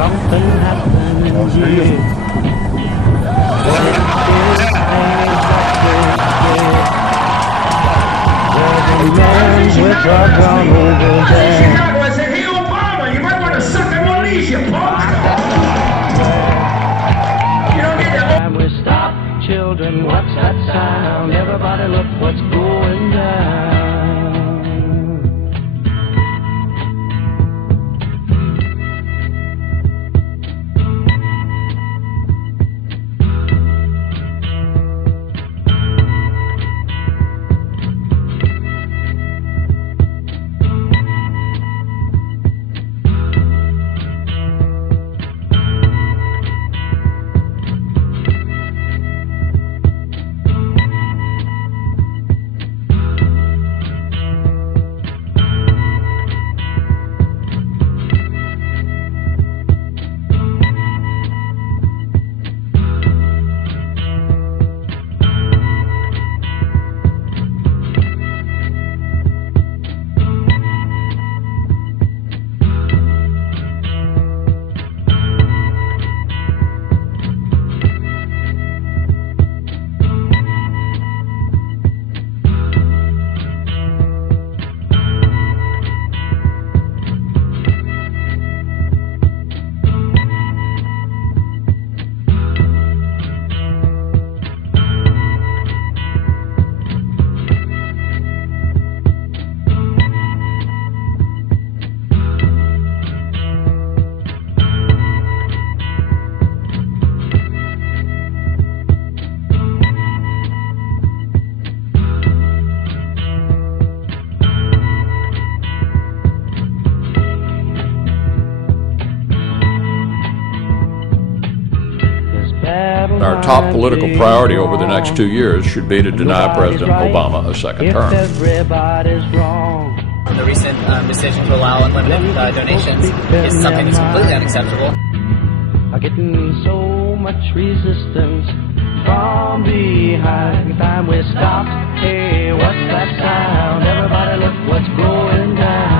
something happened here. Chicago, I said, hey Obama, you might want to suck on one of these, you punk. You don't get that. Time we stop, children, what's that sound? Everybody look what's going down. Our top political priority over the next 2 years should be to deny President Obama a second term. Everybody's wrong. The recent decision to allow unlimited donations is something that's completely unacceptable. Are getting so much resistance from behind. Time we stop. Hey, what's that sound? Everybody look what's going down.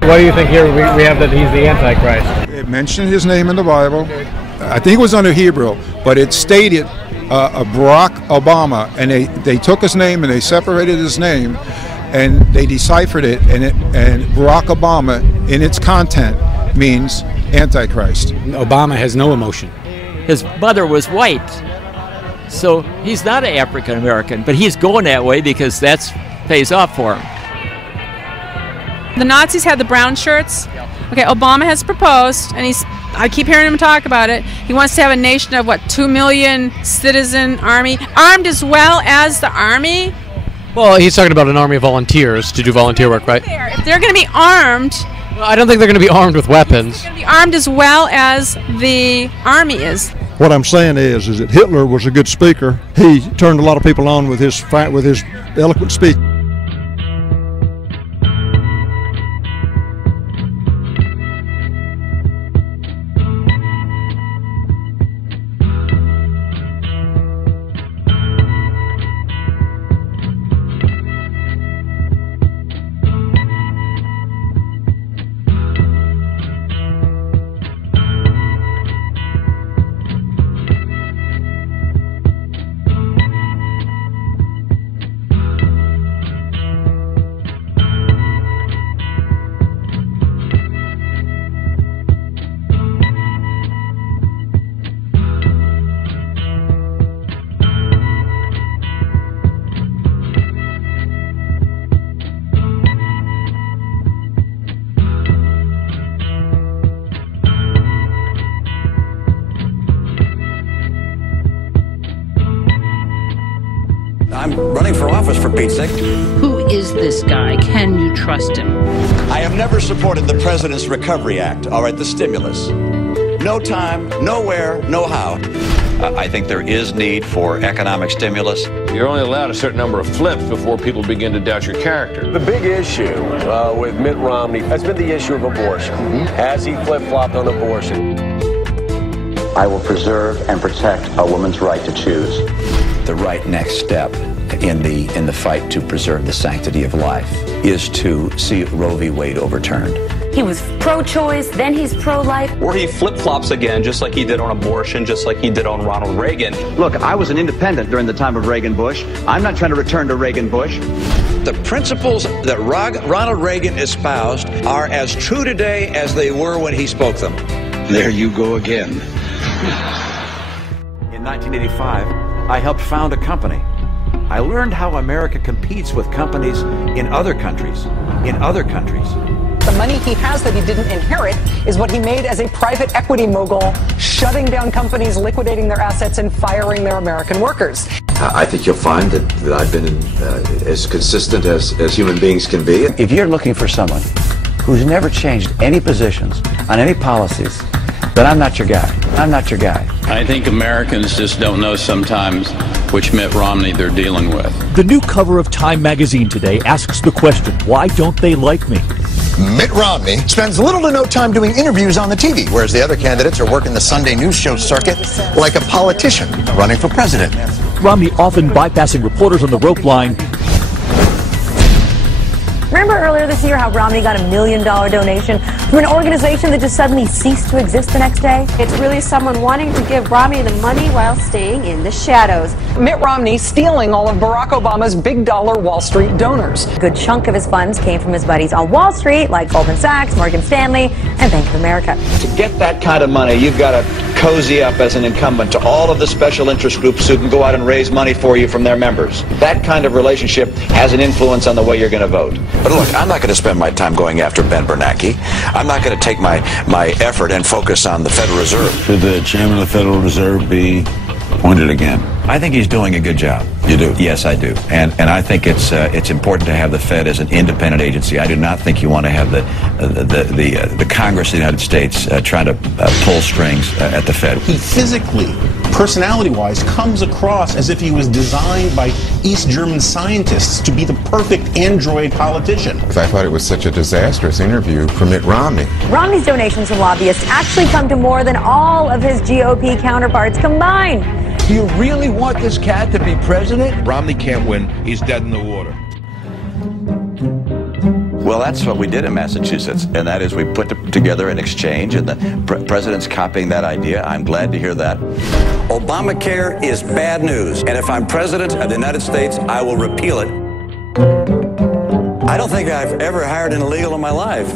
What do you think here we have that he's the Antichrist? It mentioned his name in the Bible. I think it was under Hebrew, but it stated Barack Obama, and they took his name and they separated his name, and they deciphered it, and Barack Obama in its content means Antichrist. Obama has no emotion. His mother was white, so he's not an African American, but he's going that way because that's pays off for him. The Nazis had the brown shirts. Okay, Obama has proposed, and I keep hearing him talk about it. He wants to have a nation of, what, 2 million citizen army, armed as well as the army? Well, he's talking about an army of volunteers to do volunteer work, right? If they're going to be armed... Well, I don't think they're going to be armed with weapons. They're going to be armed as well as the army is. What I'm saying is that Hitler was a good speaker. He turned a lot of people on with his eloquent speech. I'm running for office, for Pete's sake. Who is this guy? Can you trust him? I have never supported the President's Recovery Act, all right, the stimulus. No time, nowhere, no how. I think there is need for economic stimulus. You're only allowed a certain number of flips before people begin to doubt your character. The big issue with Mitt Romney has been the issue of abortion. Has he flip-flopped on abortion? I will preserve and protect a woman's right to choose. The right next step in the fight to preserve the sanctity of life is to see Roe v. Wade overturned. He was pro-choice, then he's pro-life. Or he flip-flops again, just like he did on abortion, just like he did on Ronald Reagan. Look, I was an independent during the time of Reagan-Bush. I'm not trying to return to Reagan-Bush. The principles that Ronald Reagan espoused are as true today as they were when he spoke them. There you go again. In 1985, I helped found a company. I learned how America competes with companies in other countries. The money he has that he didn't inherit is what he made as a private equity mogul, shutting down companies, liquidating their assets, and firing their American workers. I think you'll find that I've been as consistent as human beings can be. If you're looking for someone who's never changed any positions on any policies, then I'm not your guy. I'm not your guy. I think Americans just don't know sometimes which Mitt Romney they're dealing with. The new cover of Time magazine today asks the question, why don't they like me? Mitt Romney spends little to no time doing interviews on the TV, whereas the other candidates are working the Sunday news show circuit like a politician running for president. Romney often bypassing reporters on the rope line. Remember earlier this year how Romney got $1 million donation from an organization that just suddenly ceased to exist the next day? It's really someone wanting to give Romney the money while staying in the shadows. Mitt Romney stealing all of Barack Obama's big dollar Wall Street donors. A good chunk of his funds came from his buddies on Wall Street, like Goldman Sachs, Morgan Stanley, and Bank of America. To get that kind of money, you've got to cozy up as an incumbent to all of the special interest groups who can go out and raise money for you from their members. That kind of relationship has an influence on the way you're going to vote. But look, I'm not going to spend my time going after Ben Bernanke. I'm not going to take my effort and focus on the Federal Reserve. Should the chairman of the Federal Reserve be appointed again? I think he's doing a good job. You do? Yes, I do. And I think it's important to have the Fed as an independent agency. I do not think you want to have the Congress of the United States trying to pull strings at the Fed. He physically, personality-wise, comes across as if he was designed by East German scientists to be the perfect android politician. I thought it was such a disastrous interview for Mitt Romney. Romney's donations from lobbyists actually come to more than all of his GOP counterparts combined. Do you really want this cat to be president? Romney can't win. He's dead in the water. Well, that's what we did in Massachusetts, and that is we put together an exchange, and the president's copying that idea. I'm glad to hear that. Obamacare is bad news, and if I'm president of the United States, I will repeal it. I don't think I've ever hired an illegal in my life.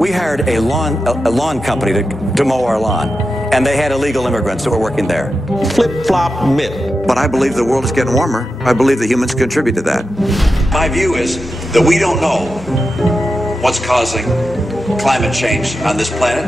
We hired a lawn company to mow our lawn, and they had illegal immigrants that were working there. Flip-flop Mitt. But I believe the world is getting warmer. I believe that humans contribute to that. My view is that we don't know what's causing climate change on this planet.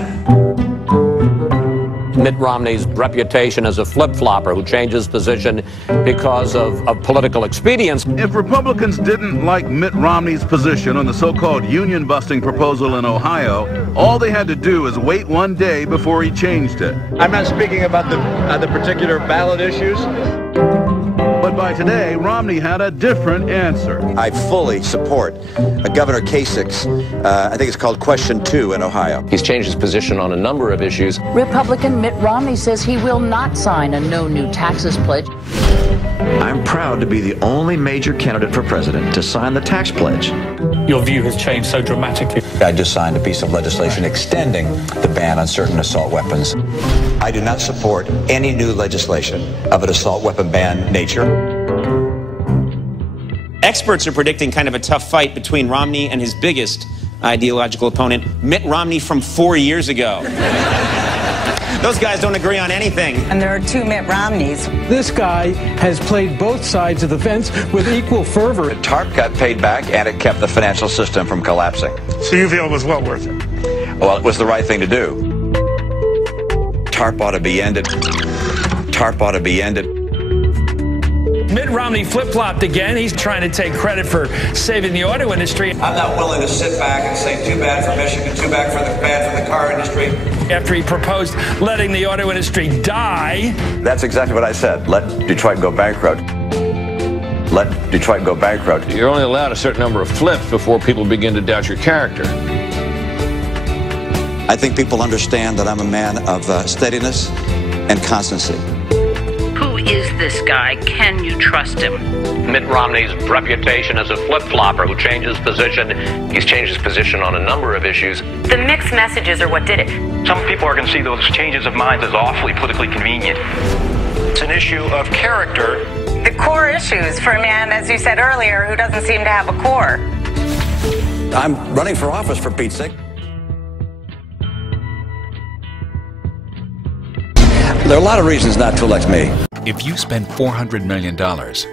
Mitt Romney's reputation as a flip-flopper who changes position because of political expedience. If Republicans didn't like Mitt Romney's position on the so-called union-busting proposal in Ohio, all they had to do was wait one day before he changed it. I'm not speaking about the particular ballot issues. But by today, Romney had a different answer. I fully support Governor Kasich's, I think it's called Question 2 in Ohio. He's changed his position on a number of issues. Republican Mitt Romney says he will not sign a no new taxes pledge. I'm proud to be the only major candidate for president to sign the tax pledge. Your view has changed so dramatically. I just signed a piece of legislation extending the ban on certain assault weapons. I do not support any new legislation of an assault weapon ban nature. Experts are predicting kind of a tough fight between Romney and his biggest ideological opponent, Mitt Romney from 4 years ago. Those guys don't agree on anything. And there are two Mitt Romneys. This guy has played both sides of the fence with equal fervor. The TARP got paid back, and it kept the financial system from collapsing. So you feel it was well worth it? Well, it was the right thing to do. TARP ought to be ended. TARP ought to be ended. Mitt Romney flip-flopped again. He's trying to take credit for saving the auto industry. I'm not willing to sit back and say too bad for Michigan, too bad for the car industry. After he proposed letting the auto industry die. That's exactly what I said. Let Detroit go bankrupt. Let Detroit go bankrupt. You're only allowed a certain number of flips before people begin to doubt your character. I think people understand that I'm a man of steadiness and constancy. Who is this guy? Can you trust him? Mitt Romney's reputation as a flip-flopper who changes position. He's changed his position on a number of issues. The mixed messages are what did it. Some people are going to see those changes of mind as awfully politically convenient. It's an issue of character. The core issues for a man, as you said earlier, who doesn't seem to have a core. I'm running for office, for Pete's sake. There are a lot of reasons not to elect me. If you spend $400 million,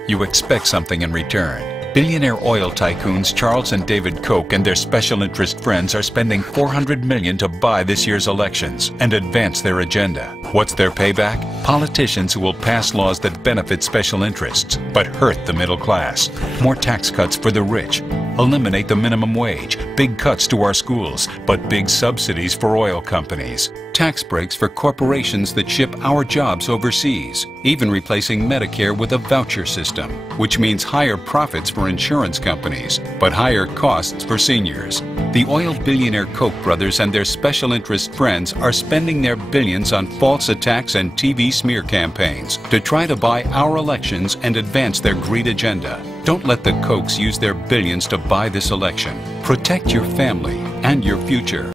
you expect something in return. Billionaire oil tycoons Charles and David Koch and their special interest friends are spending $400 million to buy this year's elections and advance their agenda. What's their payback? Politicians who will pass laws that benefit special interests but hurt the middle class. More tax cuts for the rich. Eliminate the minimum wage. Big cuts to our schools, but big subsidies for oil companies. Tax breaks for corporations that ship our jobs overseas, even replacing Medicare with a voucher system, which means higher profits for insurance companies, but higher costs for seniors. The oil billionaire Koch brothers and their special interest friends are spending their billions on false attacks and TV smear campaigns to try to buy our elections and advance their greed agenda. Don't let the Kochs use their billions to buy this election. Protect your family and your future.